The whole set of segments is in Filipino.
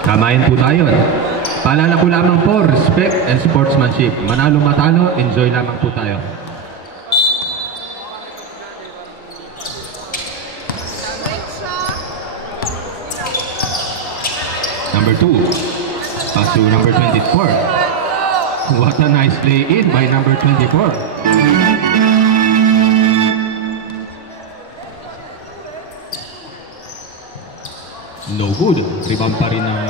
Kamayan po tayo. Paalala ko lamang po, respect and sportsmanship. Manalo matalo, enjoy lamang po tayo. Number 2, pass to number 24. What a nice play in by number 24. No good. Rebound pa rin ng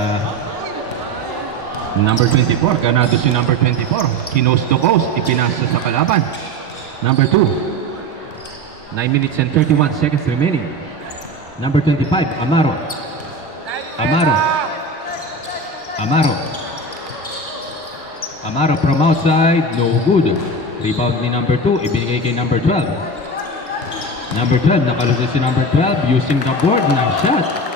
number 24. Ganado si number 24. Kinost to coast. Ipinasa sa kalaban. Number 2. 9 minutes and 31 seconds remaining. Number 25. Amaro. Amaro. Amaro. Amaro from outside. No good. Rebound ni number 2. Ibinigay kay number 12. Number 12. Nakalusot si number 12 using the board. Nice shot.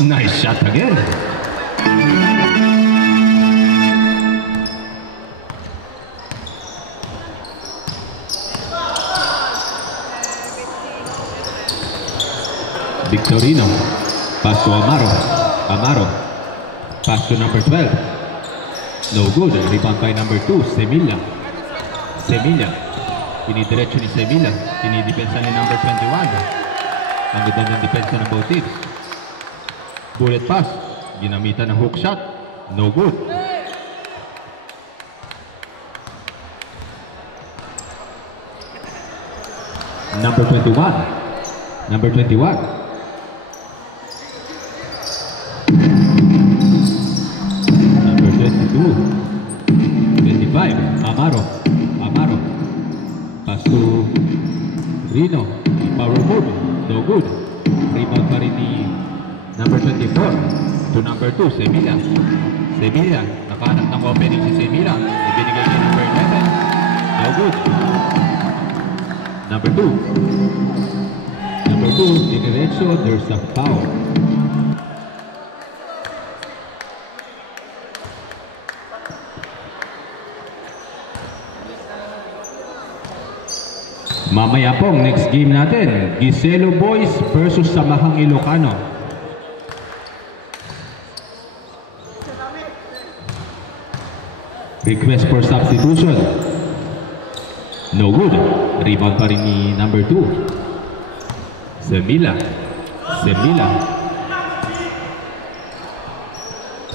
Nice shot again. Victorino. Pass to Amaro. Amaro. Pass to number 12. No good. Rebound by number 2. Semilla. Semilla. Inidiretso ni Semilla. Inidepensa ni number 21. Ang ganda ng depensa ng both teams. Bullet pass. Ginamitan ng hook shot. No good. Number 21. Number 21. Number 22. 25. Amaro. Amaro. Pass to Rino. Power move. No good. Rebound pa rin ni number 24 to number 2, Semilla. Semilla, nakahanap ng opening si Semilla. Ibinigay niya number 11. No good. Number 2. Number 2, diretso, there's a foul. Mamaya pong next game natin, Giselo Boys versus Samahang Ilocano. Request for substitution. No good. Rebound pa rin ni number 2. Semilla. Semilla.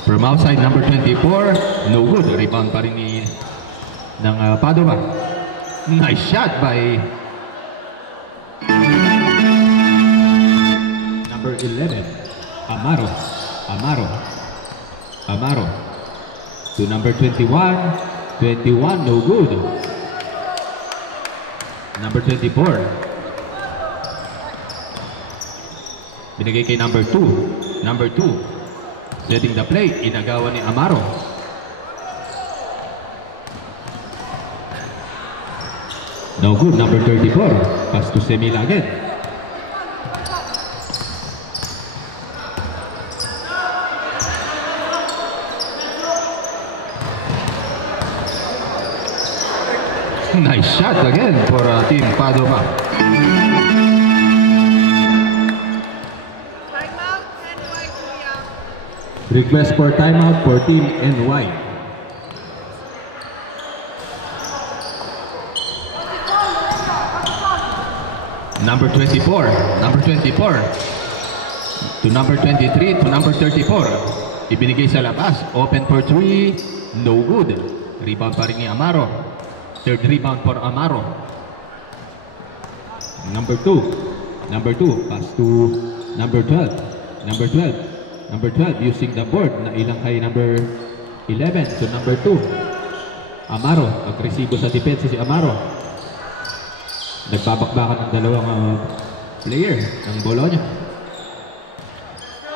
From outside number 24. No good. Rebound pa rin ni ng Padova. Nice shot by number 11. Amaro. Amaro. Amaro. To number 21. 21, no good. Number 24. Binigay kay number 2. Number 2. Setting the play. Inagawa ni Amaro. No good. Number 34. Pass to Semilla again. Nice shot again for Team Padova. Timeout, NY Kuya. Request for timeout for Team NY. Number 24. Number 24. To number 23 to number 34. Ibinigay sa labas. Open for 3. No good. Rebound pa rin ni Amaro. Third rebound for Amaro. Number 2. Number 2. Pass to number 12. Number 12. Number 12 using the board na ilang kay number 11 to number 2. Amaro. Agresibo sa depensa si Amaro. Nagbabakbakan ng dalawang player ng Bologna.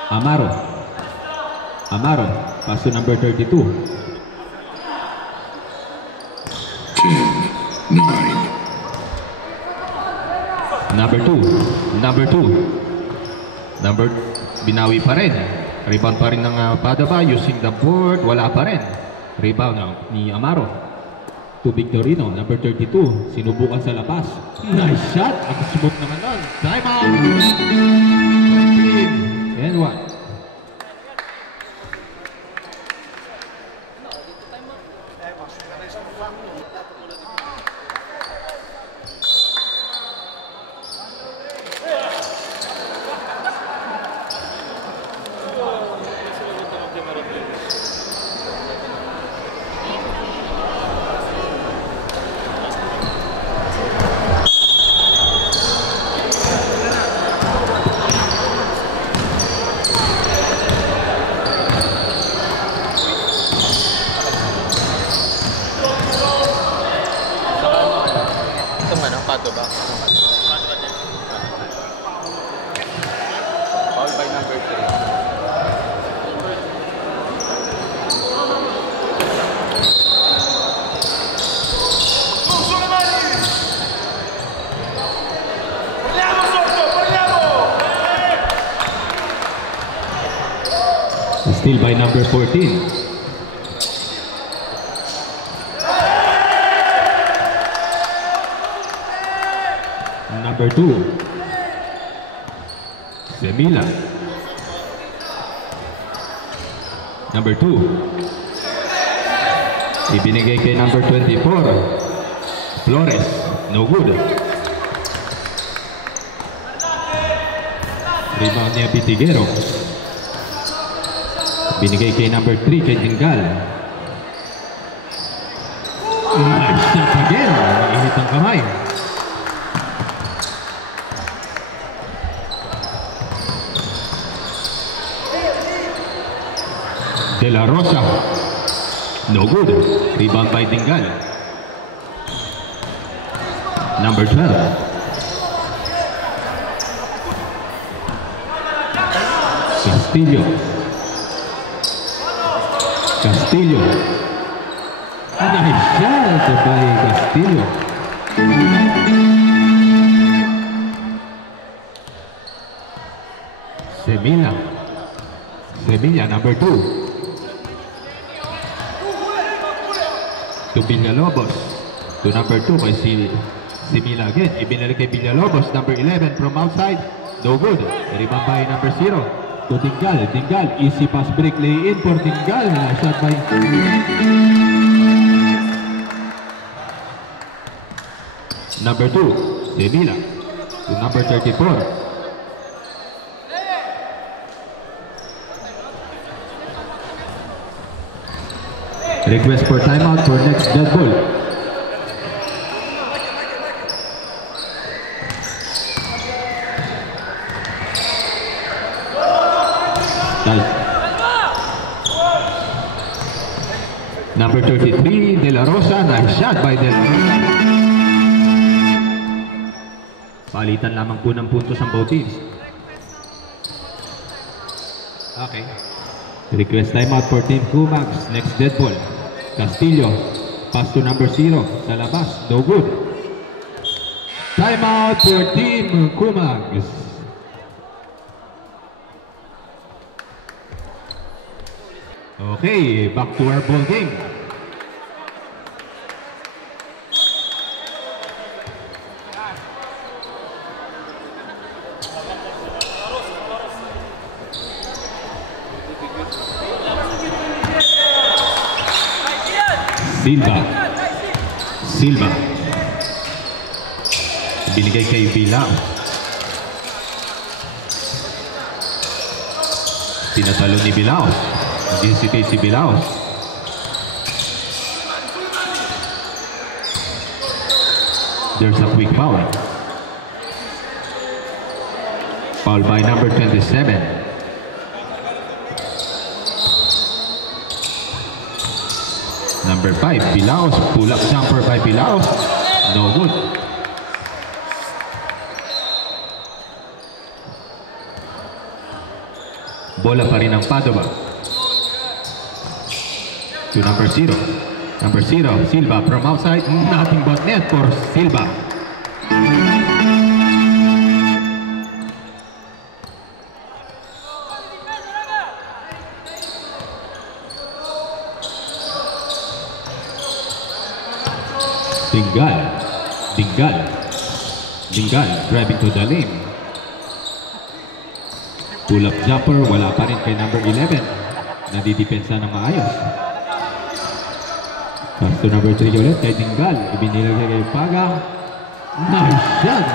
Amaro. Amaro. Pass to number 32. 10, 9. Number 2. Binawi pa rin. Rebound pa rin ng Padova using the board. Wala pa rin. Rebound ni Amaro. To Victorino. Number 32. Sinubukan sa labas. Nice shot. Mag-smoke naman nun. Time out. And what? Pato ba? Foul by number 3. Still by number 14. Number 2. Semila. Number 2. Ibinigay kay number 24. Flores. No good. Rebound niya Bitigero. Binigay kay number 3 kay Dingal. Nice shot again. Mainit ang kamay. De La Rosa. No good. Rebound by Dingal. Number 12. Castillo. Nice shot by Castillo. Semilla, number 2. To Villalobos. To number 2 kay Semilla again. Ibinalik kay Villalobos. Number 11 from outside. No good. Rebound by number 0. To Dingal. Easy pass break lay in for Dingal. Shot by number 2. Semilla. To number 34. Request for timeout for next dead ball. Number 33, De La Rosa. Nice shot by De La Rosa. Palitan lamang po ng puntos ang both teams. Okay. Request timeout for Team Kumags. Next dead ball. Castillo. Pass to number 0. Sa labas. No good. Timeout for Team Kumags. Okay, back to our ball game. Silva. Binigay kay Bilao. Tinatalo ni Bilao. Nag-hesitate si Bilao. There's a quick foul. Foul by number 27. Number 5, Bilaos. Pull-up jumper by Bilaos. No good. Bola pa rin ang Padova. To number 0. Number 0, Silva from outside. Nothing but net for Silva. Dingal. Dingal. Dingal driving to the lane. Pull-up jumper, wala pa rin kay number 11. Nadidepensa ng maayos. Pass to number 3 ulit kay Dingal. Ibinilagay kay Paga. Nice shot!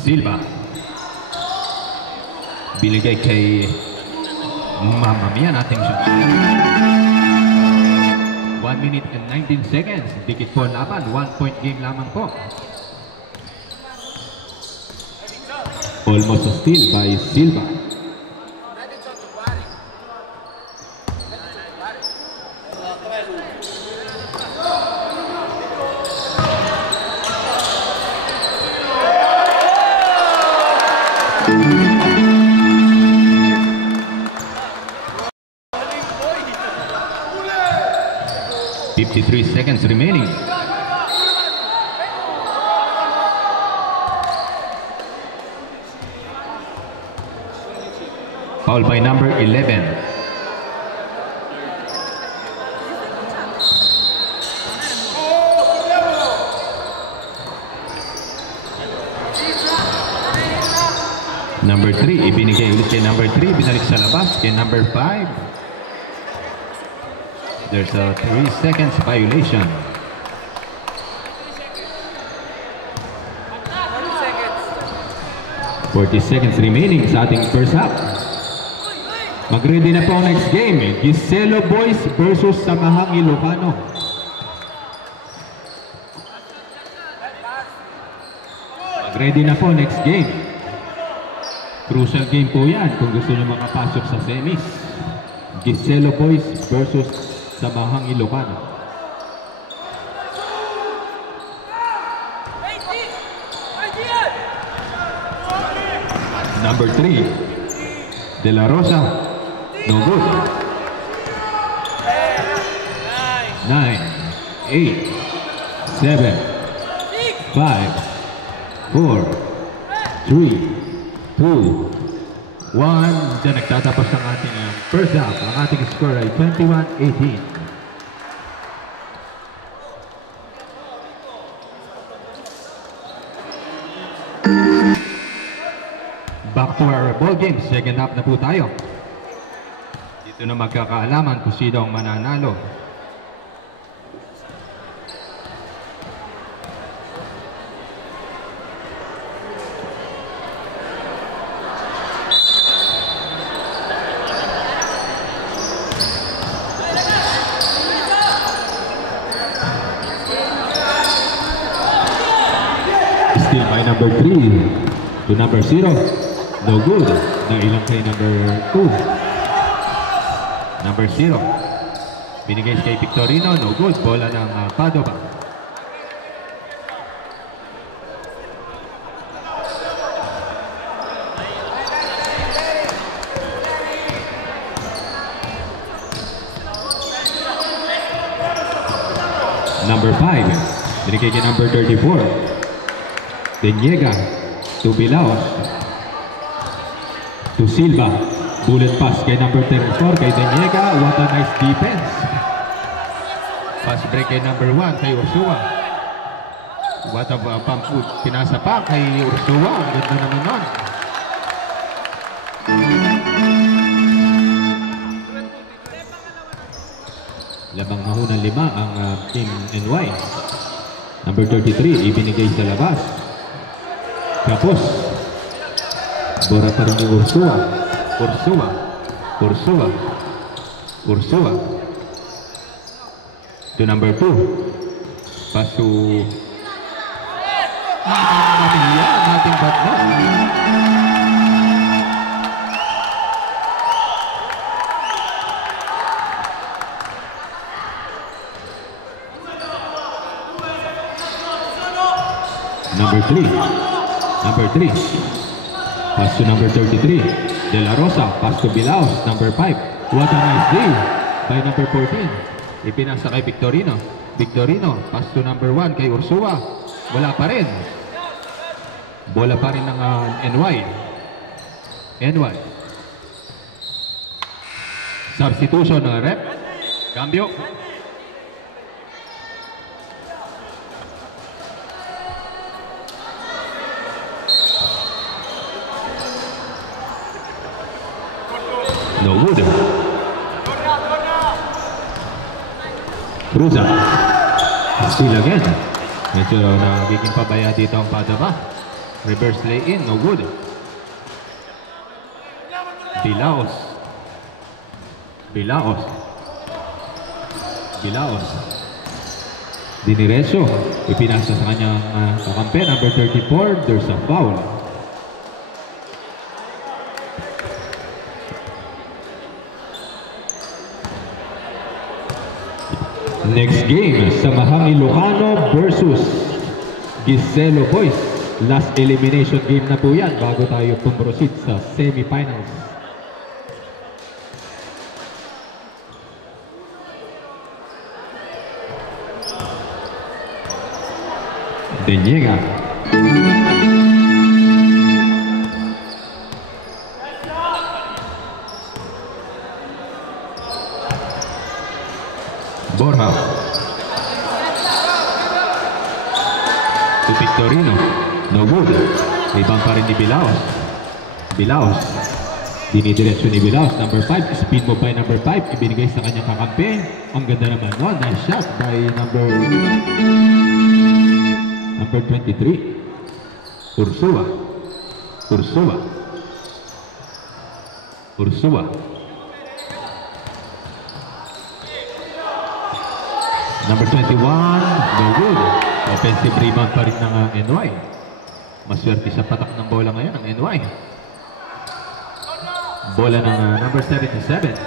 Silva. Binigay kay Mamma Mia nating shot. 1 minute and 19 seconds. Dikit po laban. 1 point game lamang po. Almost a steal by Silva. Three seconds remaining. Foul by number 11. Number 3, ibinigay ulit kay number 3, binalik sa labas kay number 5. There's a 3 seconds violation. 40 seconds remaining sa ating first half. Mag-ready na po ang next game. Giselo Boys versus Samahang Ilocano. Mag-ready na po next game. Crucial game po yan kung gusto nyo makapasok sa semis. Giselo Boys versus Samahang Ilocano. Number 3, De La Rosa, no good. 9, 8, 7, 5, 4, 3, 2, 1. Diyan nagtatapos ang ating first half. Ang ating score ay 21-18. Back to our ball game. Second half na po tayo. Dito na magkakaalaman kung sino ang mananalo. Still by number 3 to number 0. No good. Nailang kay number 2. Number 0. Binigay kay Victorino. No good. Bola ng Padova. Number 5. Binigay kay number 34. Deniega to Bilaos. To Silva. Bullet pass kay number 34 kay Deniega. What a nice defense. Pass break kay number 1 kay Ursua. What a pump foot. Pinasa pa kay Ursua. Ganda naman nun. Labang mahunang 5 ang Team NY. Number 33 ibinigay sa labas. Tapos Bora pa rin yung Ursua. Ursua. Ursua. Ursua. To number 2. Pass to nothing but no. Number 3. Number 3. Pass to number 33, De La Rosa. Pass to Bilaos, number 5. What a nice day by number 14. Ipinasa kay Victorino. Victorino, pass to number 1 kay Ursua. Wala pa rin. Bola pa rin ng NY. NY. Substitution ng rep. Cambio. No good. Cruza. Still again. Medyo nagiging pabaya dito ang Padova. Reverse lay-in. No good. Bilaos. Diniretso. Ipinasa sa kanyang kakampi. Number 34. There's a foul. Next game, Samahang Ilocano versus Giselo Boys. Last elimination game na po yan bago tayo pumproceed sa semifinals. Deniega. Borja. To Victorino. No good. Rebound pa rin ni Bilaos. Dinidiretso ni Bilaos. Number 5. Spin move by number 5. Ibinigay sa kanyang kakampi. Ang ganda naman. One nice shot by number 23. Ursua. Number 21, no good. Offensive rebound pa rin ng NY. Maswerte sa patak ng bola ngayon ng NY. Bola ng number 77.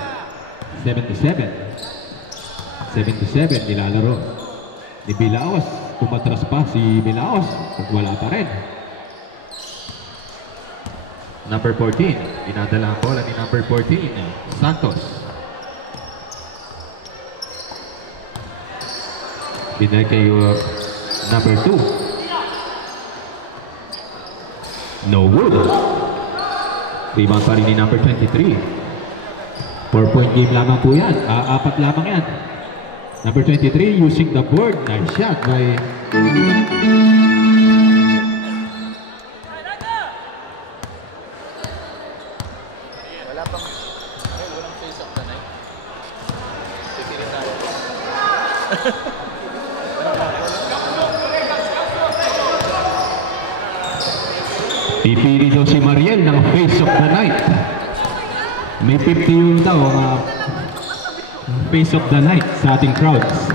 77 nilalaro ni Bilaos. Tumatras pa si Bilaos. Wala pa rin. Number 14. Dinadala ang bola ni number 14. Santos. Binay kay number 2. No good. Rebound pa rin ni number 23. 4-point game lamang po yan. Apat lamang yan. Number 23 using the board. Nice shot by walang face of the night. Pipirin tayo. Pipili daw si Mariel ng face of the night. May 50 yun daw ang face of the night sa ating crowds.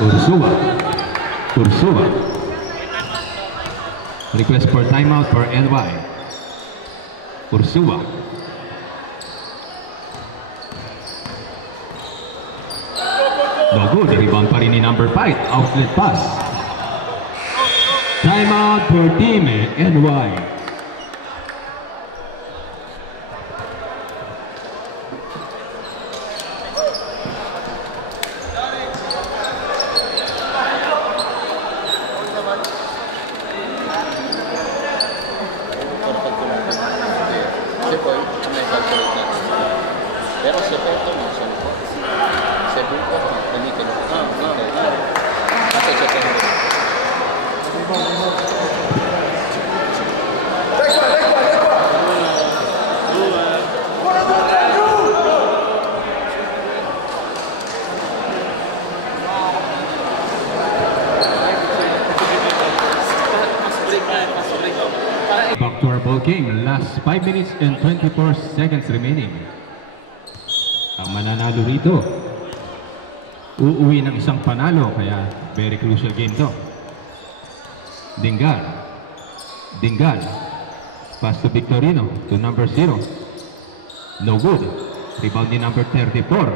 Ursua. Request for timeout for NY. Ursua. No good. Rebound pa rin ni number 5. Outlet pass. Timeout for Team NY. Pero sa photo mo, sa buko, nandito na. Nasa sa photo. Back to our ball game. Last 5 minutes and 24 seconds remaining. Ang mananalo rito, uuwi ng isang panalo, kaya very crucial game to. Dingal. Pass to Victorino to number 0. No good. Rebound ni number 34.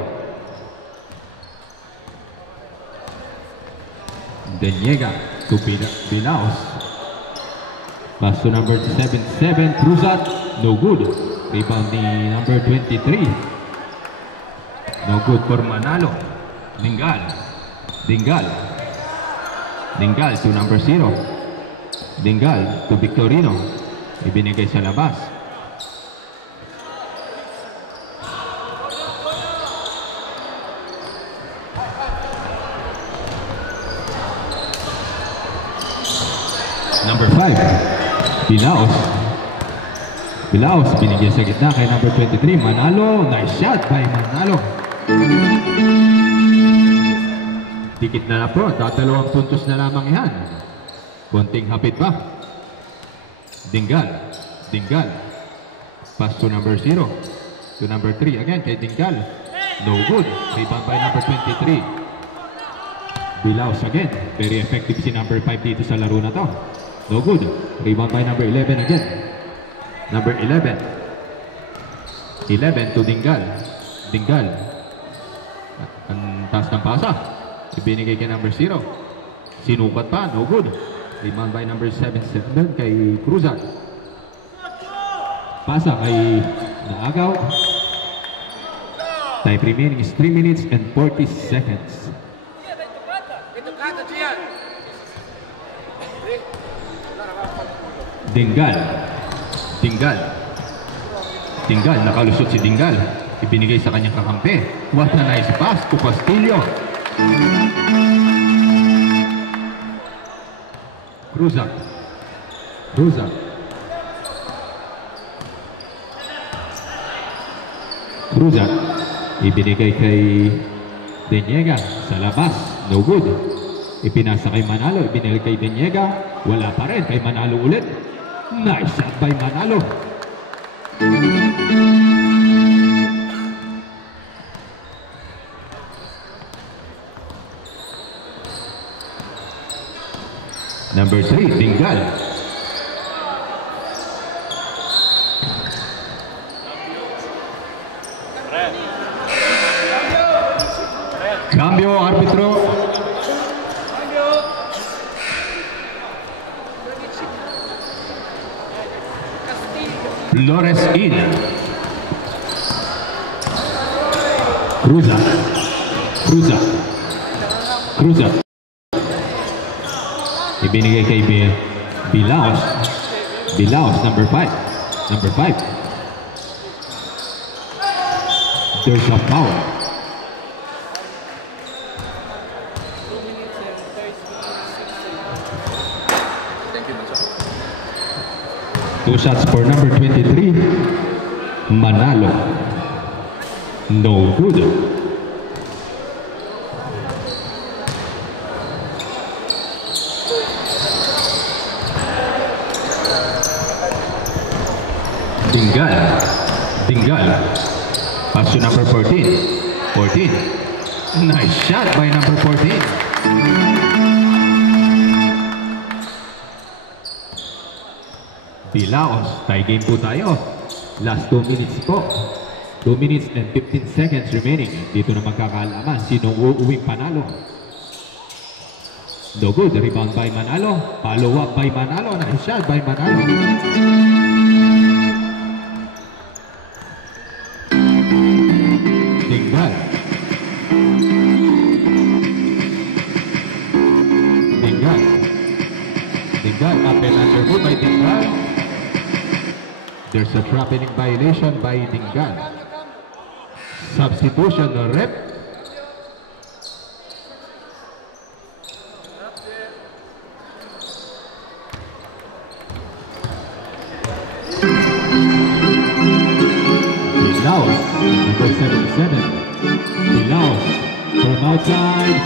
Deniega to Bilaos. Pass to number 77, Cruzat. No good. Rebound ni number 23. No good for Manalo. Dingal to number 0. Dingal to Victorino. Ibinigay sa labas. Number 5, Bilaos. Bilaos, binigyan sa gitna kay number 23, Manalo. Nice shot by Manalo. Dikit na po, tatalawang puntos na lamang yan. Konting hapit pa. Dingal. Dingal. Pass to number 0. To number 3 again kay Dingal. No good. Rebound by number 23. Bilaos again. Very effective si number 5 dito sa laro na to. No good. Rebound by number 11 again. Number 11. 11 to Dingal. Dingal. Ang taas ng pasa. Ibinigay kay number 0. Sinukat pa. No good. Rebound by number 7 kay Cruzat. Pasa kay Naagaw. Time remaining is 3 minutes and 40 seconds. Dingal. Dingal. Dingal. Nakalusot si Dingal. Ibinigay sa kanyang kakampi. What a nice pass to Castillo. Cruzat. Cruzat. Cruzat. Ibinigay kay Deniega sa labas. No good. Ipinasa kay Manalo. Ibinigay kay Deniega. Wala pa rin kay Manalo ulit. Nice shot by Manalo. Number 3, Dingal. Cambio, árbitro. Flores in. Cruzat. Cruzat. Cruzat. Ibinigay kay Bilaos. Bilaos, number 5. Number 5. There's a foul. Thank you, Mansa. 2 shots for number 23, Manalo. No good. Dingal. Dingal. Pass to number 14. 14. Nice shot by number 14. Bilaos. Tie game po tayo. Last 2 minutes po. 2 minutes and 15 seconds remaining. Dito na magkakaalaman sinong uuwing panalo. No good. Rebound by Manalo. Follow up by Manalo. Nice shot by Manalo. Dingal. Dingal. Dingal. Up and underwood by Dingal. There's a trapping violation by Dingal. Substitution rep. Bilaos, number 77. Bilaos from outside.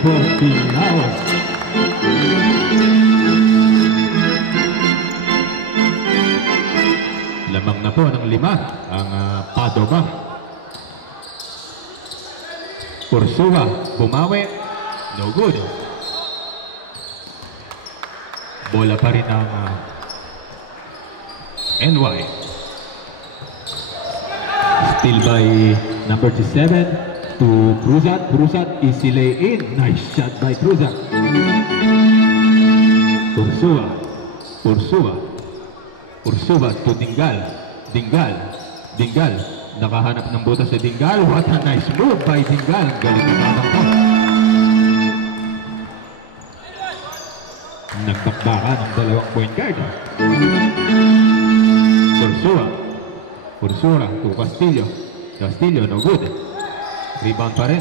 For Bilaos. Lamang na po ng 5 ang Padova. Ursula bumawi. No good. Bola pa rin ang NY. Still by number 7 to Cruzat. Cruzat easily in. Nice shot by Cruzat. Ursula. Ursula. Ursula to Dingal. Dingal. Dingal. Nakahanap ng butas si Dingal. What a nice move by Dingal. Galing na naman to. Nagtakbaka ng 2 point guard. Ursula. Ursula to Castillo. Castillo, no good. Rebound pa rin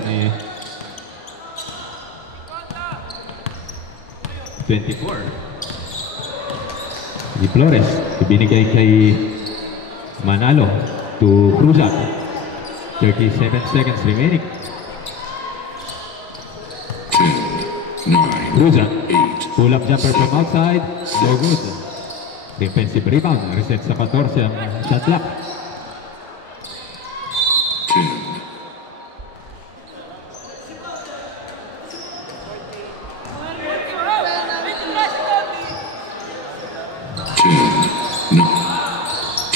24. Di Flores, ibinigay kay Manalo to Cruzat. 37 seconds remaining. 10, 9, Cruzat, 8, pull-up jumper from outside, no good. Defensive rebound, reset sa 14 ang shot clock.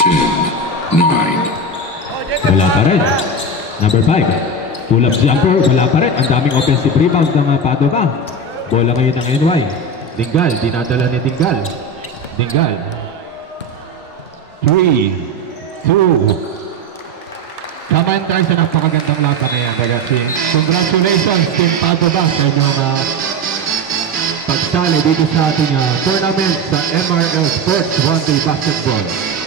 10, 9. Wala pa rin. Number 5. Pull-up jumper, wala pa rin. Ang daming offensive rebound ng Padova. Bola ngayon ng NY. Dingal, dinadala ni Dingal. Dingal. 3, 2. Tama yung try sa napakagandang laban na yan, Ragazzi. Congratulations, Team Padova, sa inyong pagsali dito sa ating tournament sa MRL Sports 1-Day Basketball.